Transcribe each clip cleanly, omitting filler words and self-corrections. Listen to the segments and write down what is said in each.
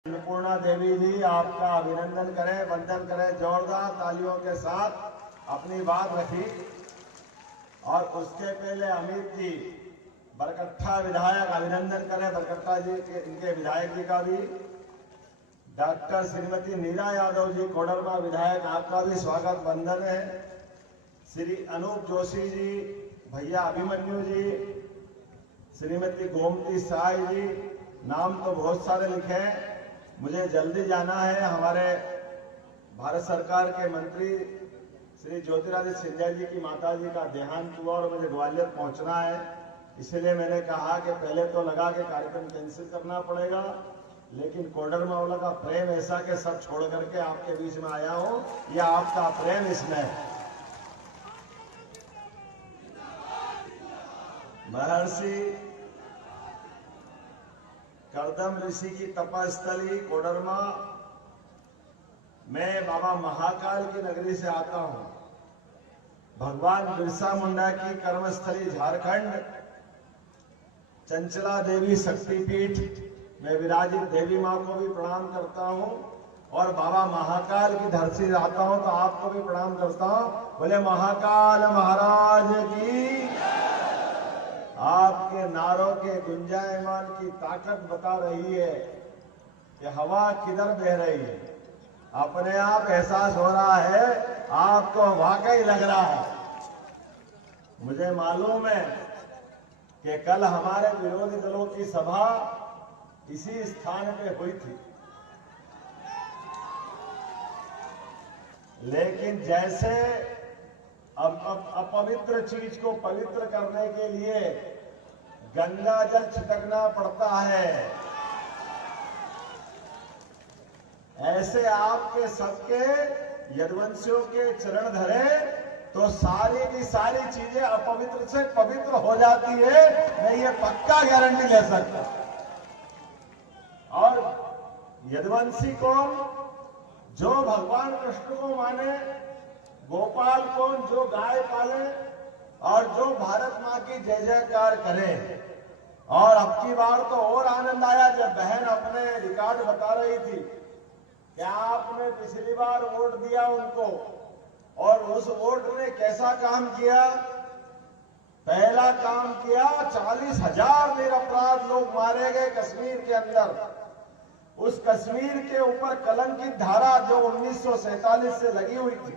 अन्नपूर्णा देवी जी आपका अभिनंदन करें, वंदन करें, जोरदार तालियों के साथ अपनी बात रखी। और उसके पहले अमित जी बरकट्ठा विधायक अभिनंदन करें, बरकट्ठा जी के इनके विधायक जी का भी। डॉक्टर श्रीमती नीरा यादव जी कोडरमा विधायक, आपका भी स्वागत वंदन है। श्री अनूप जोशी जी, भैया अभिमन्यु जी, श्रीमती गोमती साई जी, नाम तो बहुत सारे लिखे हैं, मुझे जल्दी जाना है। हमारे भारत सरकार के मंत्री श्री ज्योतिरादित्य सिंधिया जी की माता जी का देहांत हुआ और मुझे ग्वालियर पहुंचना है, इसलिए मैंने कहा कि पहले तो लगा के कार्यक्रम कैंसिल करना पड़ेगा, लेकिन कोडरमा वाला का प्रेम ऐसा कि सब छोड़ करके आपके बीच में आया हूं। यह आपका प्रेम इसमें। महर्षि करदम ऋषि की तपस्थली कोडरमा, मैं बाबा महाकाल की नगरी से आता हूं। भगवान बिरसा मुंडा की कर्मस्थली झारखंड, चंचला देवी शक्तिपीठ में विराजित देवी मां को भी प्रणाम करता हूं और बाबा महाकाल की धरती से आता हूं, तो आपको भी प्रणाम करता हूं। बोले महाकाल महाराज की। आपके नारों के गुंजायमान की ताकत बता रही है कि हवा किधर बह रही है। अपने आप एहसास हो रहा है, आपको वाकई लग रहा है। मुझे मालूम है कि कल हमारे विरोधी दलों की सभा इसी स्थान पे हुई थी, लेकिन जैसे अपवित्र चीज को पवित्र करने के लिए गंगा जल छिटकना पड़ता है, ऐसे आपके सबके यदुवंशियों के चरण धरे तो सारी की सारी चीजें अपवित्र से पवित्र हो जाती है। मैं ये पक्का गारंटी ले सकता। और यदुवंशी कौन? जो भगवान कृष्ण को माने, गोपाल कौन? जो गाय पाले और जो भारत मां की जय जयकार करे। और अब की बार तो और आनंद आया जब बहन अपने रिकॉर्ड बता रही थी कि आपने पिछली बार वोट दिया उनको और उस वोट ने कैसा काम किया। पहला काम किया, 40,000 निरपराध लोग मारे गए कश्मीर के अंदर। उस कश्मीर के ऊपर कलंकित धारा जो 1947 से लगी हुई थी,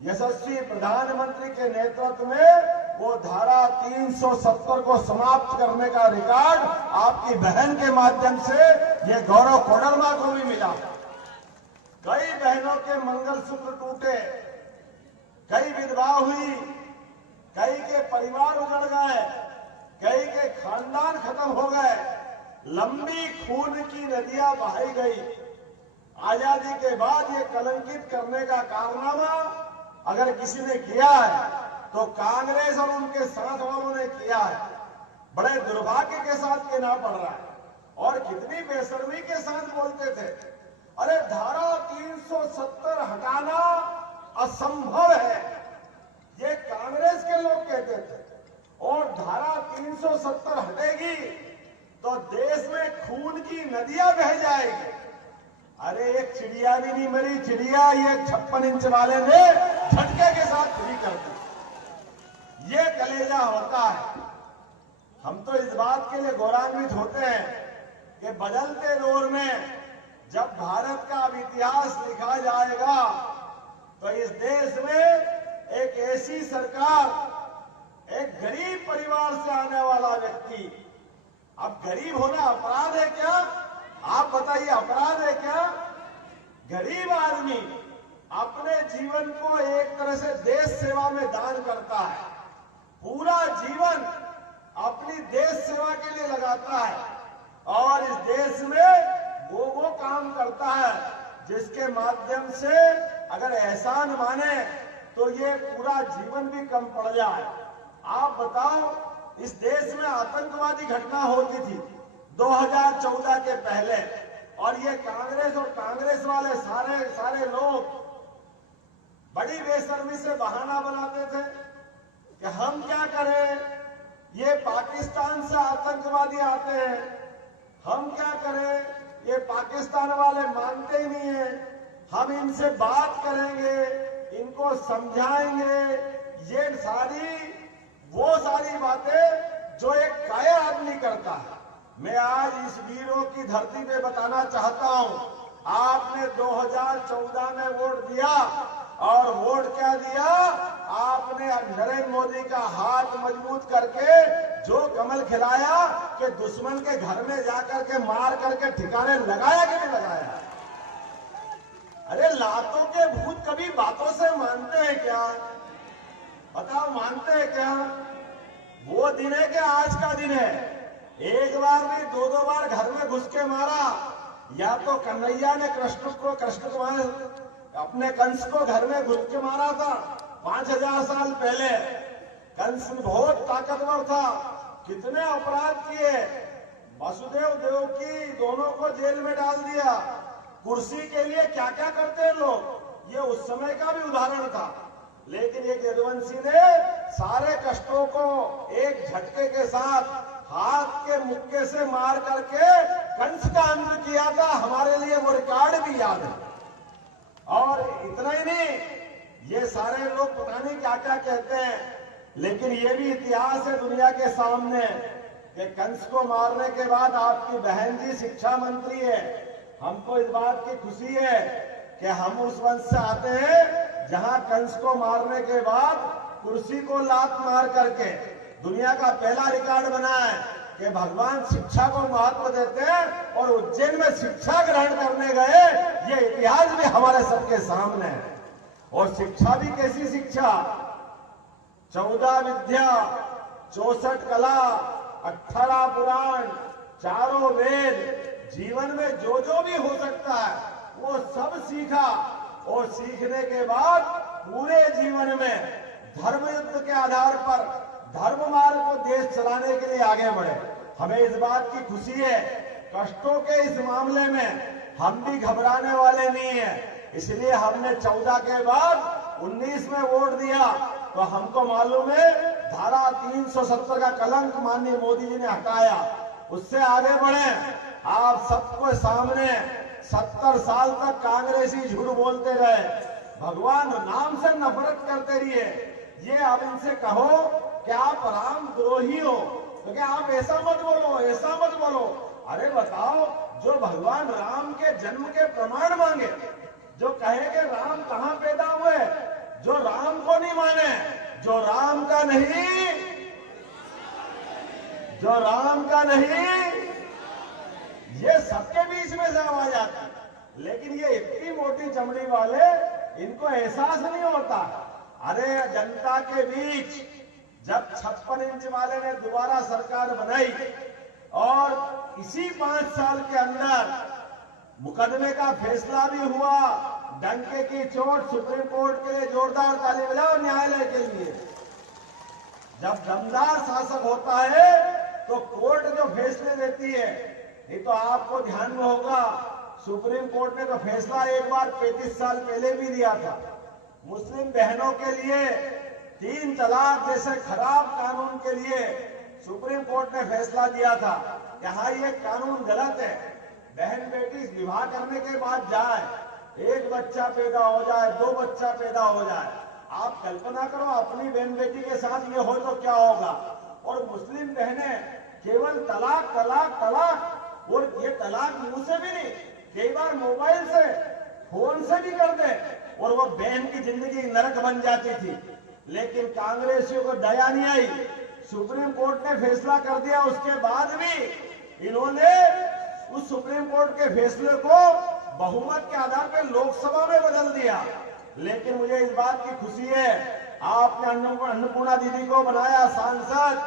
यशस्वी प्रधानमंत्री के नेतृत्व में वो धारा 370 को समाप्त करने का रिकॉर्ड आपकी बहन के माध्यम से ये गौरव कोडरमा को भी मिला। कई बहनों के मंगलसूत्र टूटे, कई विधवा हुई, कई के परिवार उजड़ गए, कई के खानदान खत्म हो गए, लंबी खून की नदियां बहाई गई। आजादी के बाद ये कलंकित करने का कारनामा अगर किसी ने किया है तो कांग्रेस और उनके साथ वालों ने किया है। बड़े दुर्भाग्य के साथ कहना पड़ रहा है। और कितनी बेशर्मी के साथ बोलते थे, अरे धारा 370 हटाना असंभव है, ये कांग्रेस के लोग कहते थे। और धारा 370 हटेगी तो देश में खून की नदियां बह जाएगी। अरे एक चिड़िया भी नहीं मरी, चिड़िया ये 56 इंच वाले ने झटके के साथ फ्री कर दी। ये कलेजा होता है। हम तो इस बात के लिए गौरवान्वित होते हैं कि बदलते दौर में जब भारत का अब इतिहास लिखा जाएगा तो इस देश में एक ऐसी सरकार, एक गरीब परिवार से आने वाला व्यक्ति। अब गरीब होना अपराध है क्या? आप बताइए, अपराध है क्या? गरीब आदमी अपने जीवन को एक तरह से देश सेवा में दान करता है, पूरा जीवन अपनी देश सेवा के लिए लगाता है और इस देश में वो काम करता है जिसके माध्यम से अगर एहसान माने तो ये पूरा जीवन भी कम पड़ जाए। आप बताओ, इस देश में आतंकवादी घटना होती थी 2014 के पहले, और ये कांग्रेस और कांग्रेस वाले सारे लोग बड़ी बेशर्मी से बहाना बनाते थे कि हम क्या करें, ये पाकिस्तान से आतंकवादी आते हैं, हम क्या करें, ये पाकिस्तान वाले मानते ही नहीं है। हम इनसे बात करेंगे, इनको समझाएंगे। ये वो सारी बातें जो एक कायर आदमी करता है। मैं आज इस वीरों की धरती पे बताना चाहता हूं, आपने 2014 में वोट दिया और वोट क्या दिया? आपने नरेंद्र मोदी का हाथ मजबूत करके जो कमल खिलाया कि दुश्मन के घर में जाकर के मार करके ठिकाने लगाया कि नहीं लगाया? अरे लातों के भूत कभी बातों से मानते हैं क्या? बताओ, मानते हैं क्या? वो दिन है कि आज का दिन है? एक बार नहीं, दो बार घर में घुस के मारा। या तो कन्हैया ने कृष्ण को अपने कंस को घर में घुस के मारा था 5000 साल पहले। कंस बहुत ताकतवर था, कितने अपराध किए, वसुदेव देवकी दोनों को जेल में डाल दिया। कुर्सी के लिए क्या क्या करते हैं लोग, ये उस समय का भी उदाहरण था। लेकिन एक यदुवंशी ने सारे कष्टों को एक झटके के साथ हाथ के मुक्के से मार करके कंस का अंत किया था। हमारे लिए वो रिकॉर्ड भी याद है। और इतना ही नहीं, ये सारे लोग पता नहीं क्या क्या कहते हैं, लेकिन ये भी इतिहास है दुनिया के सामने कि कंस को मारने के बाद आपकी बहन जी शिक्षा मंत्री है। हमको इस बात की खुशी है कि हम उस वंश से आते हैं जहां कंस को मारने के बाद कुर्सी को लात मार करके दुनिया का पहला रिकॉर्ड बना है कि भगवान शिक्षा को महत्व देते हैं और उज्जैन में शिक्षा ग्रहण करने गए। ये इतिहास भी हमारे सबके सामने है। और शिक्षा भी कैसी शिक्षा? 14 विद्या, 64 कला, 18 पुराण, 4 वेद, जीवन में जो भी हो सकता है वो सब सीखा। और सीखने के बाद पूरे जीवन में धर्म युद्ध के आधार पर धर्म मार्ग को देश चलाने के लिए आगे बढ़े। हमें इस बात की खुशी है, कष्टों के इस मामले में हम भी घबराने वाले नहीं है। इसलिए हमने 14 के बाद 19 में वोट दिया। तो हमको मालूम है धारा 370 का कलंक माननीय मोदी जी ने हटाया, उससे आगे बढ़े। आप सबको सामने 70 साल तक कांग्रेसी झूठ बोलते रहे, भगवान राम से नफरत करते रहिए। ये अब इनसे कहो कि आप राम द्रोही हो, तो क्या आप ऐसा मत बोलो, ऐसा मत बोलो। अरे बताओ, जो भगवान राम के जन्म के प्रमाण मांगे, जो कहे कि राम कहां पैदा हुए, जो राम को नहीं माने, जो राम का नहीं, जो राम का नहीं, ये सबके बीच में से आवाज आती। लेकिन ये इतनी मोटी चमड़ी वाले, इनको एहसास नहीं होता। अरे जनता के बीच जब 56 इंच वाले ने दोबारा सरकार बनाई और इसी 5 साल के अंदर मुकदमे का फैसला भी हुआ, डंके की चोट सुप्रीम कोर्ट के लिए जोरदार ताली बजाओ न्यायालय के लिए। जब दमदार शासक होता है तो कोर्ट जो फैसले देती है, नहीं तो आपको ध्यान में होगा सुप्रीम कोर्ट ने तो फैसला एक बार 35 साल पहले भी दिया था। मुस्लिम बहनों के लिए 3 तलाक जैसे खराब कानून के लिए सुप्रीम कोर्ट ने फैसला दिया था कि हाँ ये कानून गलत है। बहन बेटी विवाह करने के बाद जाए, 1 बच्चा पैदा हो जाए, 2 बच्चा पैदा हो जाए, आप कल्पना करो अपनी बहन बेटी के साथ ये हो तो क्या होगा। और मुस्लिम बहनें केवल तलाक तलाक तलाक, और ये तलाक मुंह से भी नहीं, कई बार मोबाइल से फोन से भी कर दे और वो बहन की जिंदगी नरक बन जाती थी। लेकिन कांग्रेसियों को दया नहीं आई, सुप्रीम कोर्ट ने फैसला कर दिया, उसके बाद भी इन्होंने उस सुप्रीम कोर्ट के फैसले को बहुमत के आधार पर लोकसभा में बदल दिया। लेकिन मुझे इस बात की खुशी है, आपने अन्नपूर्णा दीदी को बनाया सांसद,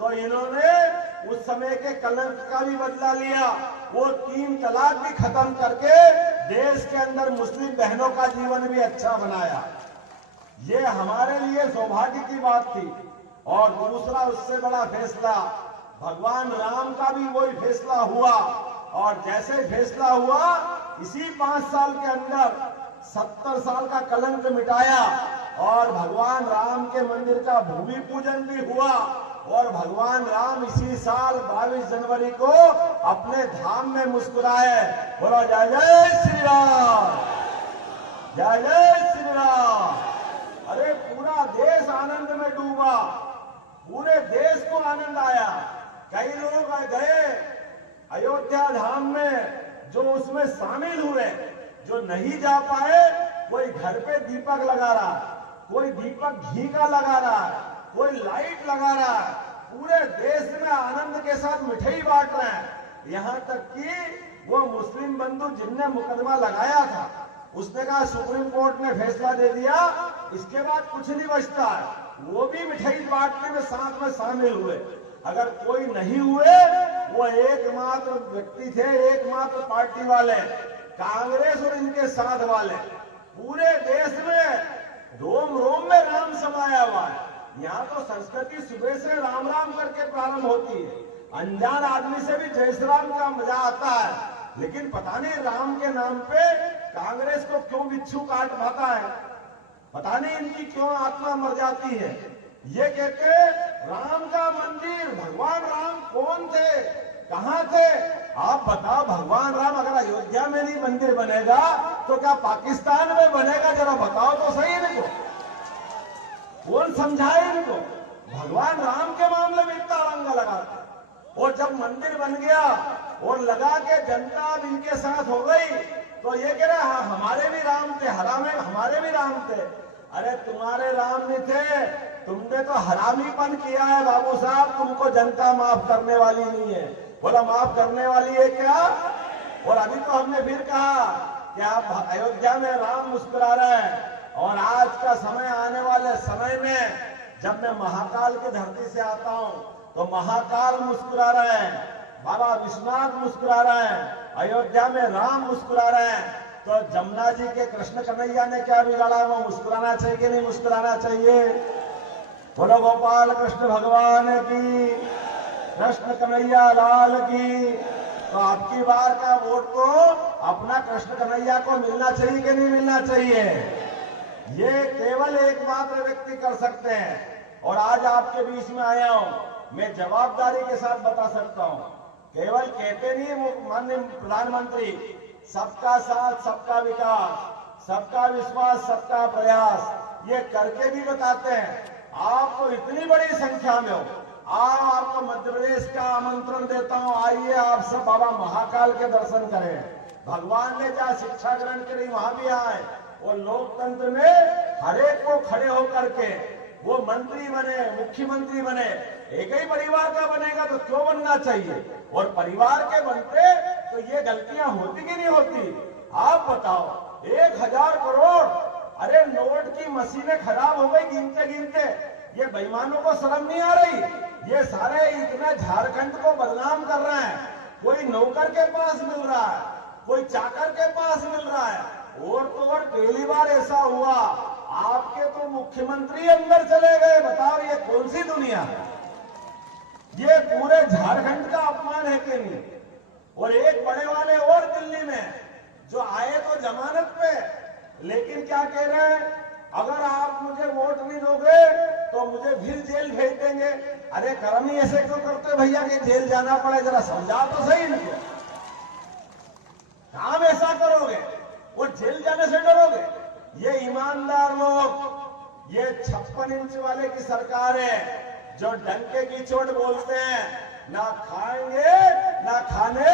तो इन्होंने उस समय के कलंक का भी बदला लिया। वो 3 तलाक भी खत्म करके देश के अंदर मुस्लिम बहनों का जीवन भी अच्छा बनाया। ये हमारे लिए सौभाग्य की बात थी। और दूसरा उससे बड़ा फैसला, भगवान राम का भी वही फैसला हुआ। और जैसे फैसला हुआ, इसी 5 साल के अंदर 70 साल का कलंक मिटाया और भगवान राम के मंदिर का भूमि पूजन भी हुआ। और भगवान राम इसी साल 22 जनवरी को अपने धाम में मुस्कुराए। बोलो जय जय श्री राम, जय जय श्री राम। अरे पूरा देश आनंद में डूबा, पूरे देश को आनंद आया। कई लोग गए अयोध्या धाम में, जो उसमें शामिल हुए, जो नहीं जा पाए, कोई घर पे दीपक लगा रहा है, कोई दीपक घी का लगा रहा है, कोई लाइट लगा रहा है। पूरे देश में आनंद के साथ मिठाई बांट रहे हैं। यहां तक कि वो मुस्लिम बंधु जिनने मुकदमा लगाया था, उसने कहा सुप्रीम कोर्ट ने फैसला दे दिया, इसके बाद कुछ नहीं बचता है। वो भी मिठाई बांटने में साथ में शामिल हुए। अगर कोई नहीं हुए, वो एकमात्र व्यक्ति थे, एकमात्र पार्टी वाले, कांग्रेस और इनके साथ वाले। पूरे देश में रोम रोम में राम समाया हुआ है। यहाँ तो संस्कृति सुबह से राम राम करके प्रारंभ होती है। अनजान आदमी से भी जय श्री राम का मजा आता है, लेकिन पता नहीं राम के नाम पे कांग्रेस को क्यों बिच्छू काट पाता है, पता नहीं इनकी क्यों आत्मा मर जाती है। ये कहते राम का मंदिर, भगवान राम कौन थे, कहां थे? आप बताओ, भगवान राम अगर अयोध्या में नहीं मंदिर बनेगा तो क्या पाकिस्तान में बनेगा? जरा बताओ तो सही इनको, कौन समझाए इनको? भगवान राम के मामले में इतना रंग लगाते, और जब मंदिर बन गया और लगा के जनता अब इनके साथ हो गई, तो ये कह रहे हाँ हमारे भी राम थे, हमारे भी राम थे। अरे तुम्हारे राम नहीं थे, तुमने तो हरामीपन किया है बाबू साहब, तुमको जनता माफ करने वाली नहीं है। बोला माफ करने वाली है क्या? और अभी तो हमने फिर कहा कि आप अयोध्या में राम मुस्कुरा रहे हैं, और आज का समय आने वाले समय में जब मैं महाकाल की धरती से आता हूं तो महाकाल मुस्कुरा रहे हैं, बाबा विश्वनाथ मुस्कुरा रहे हैं, अयोध्या में राम मुस्कुरा रहे हैं। तो जमुना जी के कृष्ण कन्हैया ने क्या बिगाड़ा? वो मुस्कुराना चाहिए कि नहीं मुस्कुराना चाहिए? बोलो गोपाल कृष्ण भगवान की, कृष्ण कन्हैया लाल की। तो आपकी बार का वोट तो अपना कृष्ण कन्हैया को मिलना चाहिए कि नहीं मिलना चाहिए? ये केवल एकमात्र व्यक्ति कर सकते हैं। और आज आपके बीच में आया हूं, मैं जवाबदारी के साथ बता सकता हूं, केवल कहते नहीं वो माननीय प्रधानमंत्री सबका साथ सबका विकास, सबका विश्वास सबका प्रयास, ये करके भी बताते हैं। आप तो इतनी बड़ी संख्या में हो, आपको मध्य प्रदेश का आमंत्रण देता हूं, आइए आप सब बाबा महाकाल के दर्शन करें। भगवान ने जहाँ शिक्षा ग्रहण करी वहां भी आए, और लोकतंत्र में हर एक को खड़े होकर के वो मंत्री बने, मुख्यमंत्री बने, एक ही परिवार का बनेगा तो क्यों बनना चाहिए? और परिवार के बनते तो ये गलतियां होती कि नहीं होती? आप बताओ, 1000 करोड़, अरे नोट की मशीनें खराब हो गई गिनते गिनते। ये बेईमानों को शर्म नहीं आ रही? ये सारे इतना झारखंड को बदनाम कर रहे हैं। कोई नौकर के पास मिल रहा है, कोई चाकर के पास मिल रहा है, और तो और पहली बार ऐसा हुआ आपके तो मुख्यमंत्री अंदर चले गए। बताओ ये कौन सी दुनिया है? ये पूरे झारखंड का अपमान है कि नहीं? और एक बड़े वाले और दिल्ली में जो आए तो जमानत पे, लेकिन क्या कह रहे हैं, अगर आप मुझे वोट नहीं दोगे तो मुझे फिर जेल भेज देंगे। अरे कर्म ही ऐसे क्यों करते भैया कि जेल जाना पड़े? जरा समझा तो सही इनको। काम ऐसा करोगे वो जेल जाने से डरोगे? ये ईमानदार लोग, ये 56 इंच वाले की सरकार है, जो डंके की चोट बोलते हैं, ना खाएंगे ना खाने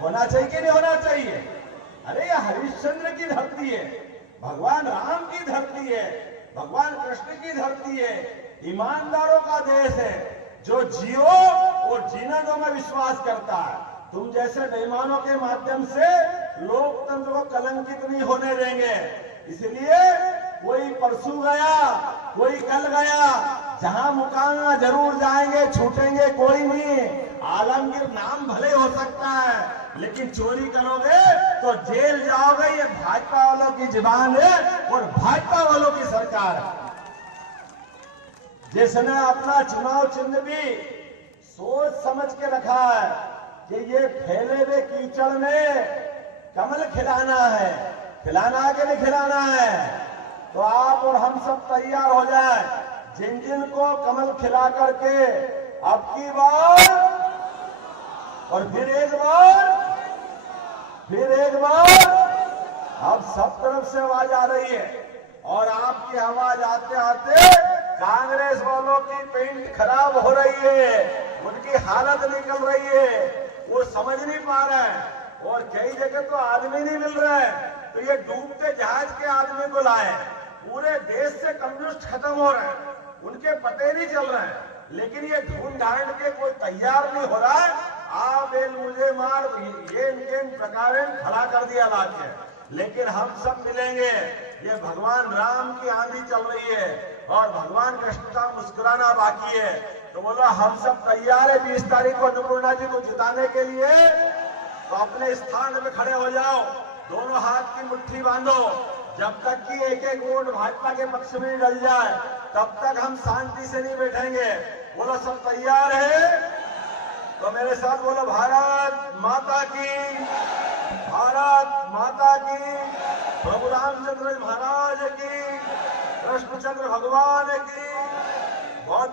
होना चाहिए कि नहीं होना चाहिए? अरे ये हरिश्चंद्र की धरती है, भगवान राम की धरती है, भगवान कृष्ण की धरती है, ईमानदारों का देश है, जो जियो और जीने दो में विश्वास करता है। तुम जैसे बेईमानों के माध्यम से लोकतंत्र को कलंकित नहीं होने देंगे। इसलिए कोई परसों गया, कोई कल गया, जहां मुकाम जरूर जाएंगे, छूटेंगे कोई नहीं। आलमगीर नाम भले हो सकता है, लेकिन चोरी करोगे तो जेल जाओगे। ये भाजपा वालों की जुबान है और भाजपा वालों की सरकार है, जिसने अपना चुनाव चिन्ह भी सोच समझ के रखा है कि ये फैले हुए कीचड़ में कमल खिलाना है। खिलाना है कि नहीं खिलाना है? तो आप और हम सब तैयार हो जाए। जिन जिन को कमल खिला करके अब की बार और फिर एक बार अब सब तरफ से आवाज आ रही है और आपकी आवाज आते आते कांग्रेस वालों की पेंट खराब हो रही है, उनकी हालत निकल रही है, वो समझ नहीं पा रहे हैं और कई जगह तो आदमी नहीं मिल रहा है, तो ये डूबते जहाज के आदमी को लाए। पूरे देश से कम्युनिस्ट खत्म हो रहे हैं, उनके पते नहीं चल रहे हैं, लेकिन ये ढूंढ ढांड के कोई तैयार नहीं हो रहा है। आप मुझे मार ये इनके प्रकार खड़ा कर दिया लाद के, लेकिन हम सब मिलेंगे। ये भगवान राम की आंधी चल रही है और भगवान कृष्ण का मुस्कुराना बाकी है, तो बोला हम सब तैयार है 20 तारीख को अन्नपूर्णा जी को जिताने के लिए। तो अपने स्थान में खड़े हो जाओ, दोनों हाथ की मुट्ठी बांधो, जब तक कि एक एक वोट भाजपा के पक्ष में डल जाए तब तक हम शांति से नहीं बैठेंगे। बोलो सब तैयार है? तो मेरे साथ बोलो भारत माता की, भारत माता की, प्रभु रामचंद्र महाराज की, कृष्णचंद्र भगवान की। बहुत